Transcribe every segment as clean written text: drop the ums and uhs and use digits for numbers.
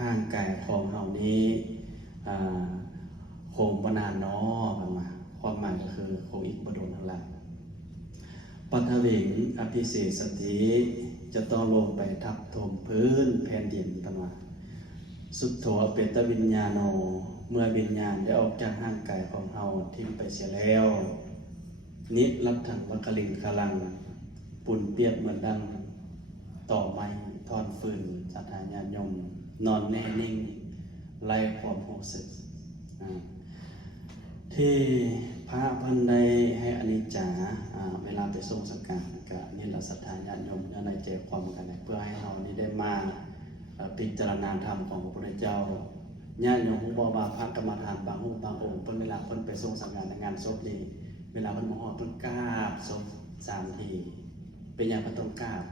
ห่างกายของเฮานี้คงบ่นานเนาะกันว่าความหมายก็คือคงอีกบ่โดนเท่าไหร่ปัทวิงอภิเศษสติจะต้องลงไปทับถมพื้นแผ่นดินกันว่าสุดโถเปตวิญญาโนเมื่อวิญญาณได้ออกจากห่างกายของเฮาทิ้งไปเสียแล้วนิรัตถังวัคลิงคลังปุ่นเปียกเหมือนดังต่อไม้ทอนฟืนสัทธาญาณยมนอนแน่นิ่งไล่ความรู้สึกที่พระพันใดให้อนิจจาเวลาไปทรงสังการก็นี่เราศรัทธาญาณยมในใจความกันเพื่อให้เรานี่ได้มาพิจารณาธรรมของพระพุทธเจ้าญาณโยมบอกว่าพระกรรมฐานบางองค์เวลาคนไปทรงสังการในงานศพนี่เวลาคนมาหอดคนกราบศพ3 ทีเป็นอย่างพระต้องกราบ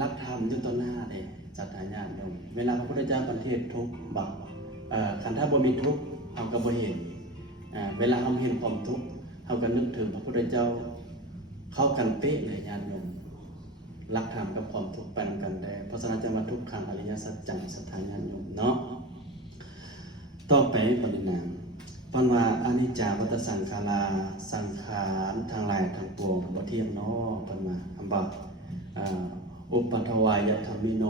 รับธรรมอยู่ต่อหน้าเลยศรัทธาญาณโยมเวลาพระพุทธเจ้าประเทศทุกข์บักขันธ์ถ้าบ่มีทุกข์เราก็บ่เห็นเวลาเราเห็นความทุกข์เราก็นึกถึงพระพุทธเจ้าเข้ากันเป๊ะเลยญาณโยมรักธรรมกับความทุกข์ไปนำกันได้เพราะฉะนั้นจะมาทุกขังอริยสัจจังศรัทธาญาณโยมเนาะต่อไปปริณามปัญว่าอนิจจาวัฏสังขาราสังขารทางหลายทางปวงบ่เที่ยงเนาะปัญว่าคำว่าอุปัฏฐวายธรรมิโน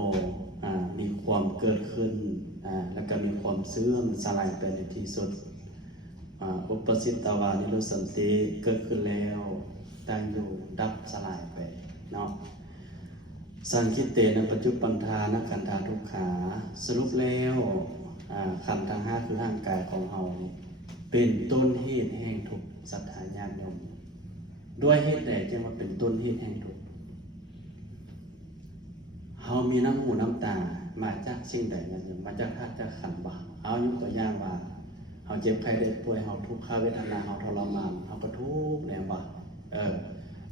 มีความเกิดขึ้นแล้วก็มีความเสื่อมสลายไปในที่สุดอุปสิตตวานิโรสันติเกิดขึ้นแล้วตั้งอยู่ดับสลายไปเนาะสังคิเตนะปัจจุปันธานะขันธาทุกขาสรุปแล้วขันธ์ทั้ง5คือร่างกายของเราเป็นต้นเหตุแห่งทุกข์ศรัทธาญาณโยมด้วยเหตุใดจึงว่าเป็นต้นเหตุแห่งทุกข์เฮามีน้ำหูน้ำตามาจากสิ่งใดนะโยมมาจากธาตุจากขันธ์บ่เอายกตัวอย่างว่าเฮาเจ็บไข้ได้ป่วยเฮาทุกขเวทนาเฮาทรมานเฮาก็ทุกข์แน่บ่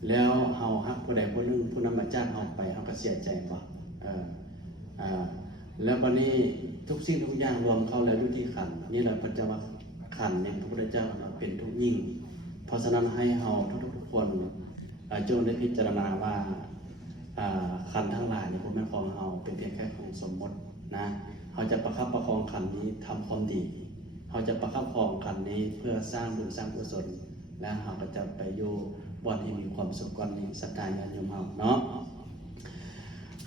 แล้วเฮาฮักผู้ใดผู้หนึ่งผู้นั้นมาจากเฮาไปเฮาก็เสียใจบ่แล้ววันนี้ทุกสิ่งทุกอย่างรวมเข้าแล้วอยู่ที่ขันธ์นี่แหละปัจจวัคขันธ์เนี่ยพระพุทธเจ้าเป็นทุกยิ่งเพราะฉะนั้นให้เฮาทุกคนจงได้พิจารณาว่าขันธ์ทั้งหลายเนี่ยพวกแม่ของเฮาเป็นเพียงแค่ของสมมตินะเฮาจะประคับประคองขันธ์นี้ทำความดีเฮาจะประคับประคองขันธ์นี้เพื่อสร้างบุญสร้างกุศลและเฮาก็จะไปอยู่บ่อนที่มีความสุขก่อนนี้ศรัทธาญาณโยมเฮาเนาะ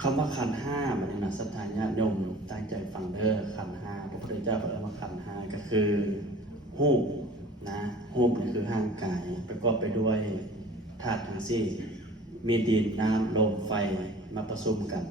คำว่าขันธ์5มันนี่นะศรัทธาญาณโยมตั้งใจฟังเด้อขันธ์5พระพุทธเจ้าเรียกว่าขันธ์5ก็คือรูปนะรูปนี่คือร่างกายประกอบไปด้วยธาตุทั้ง4มีดินน้ำลมไฟมาผสมกัน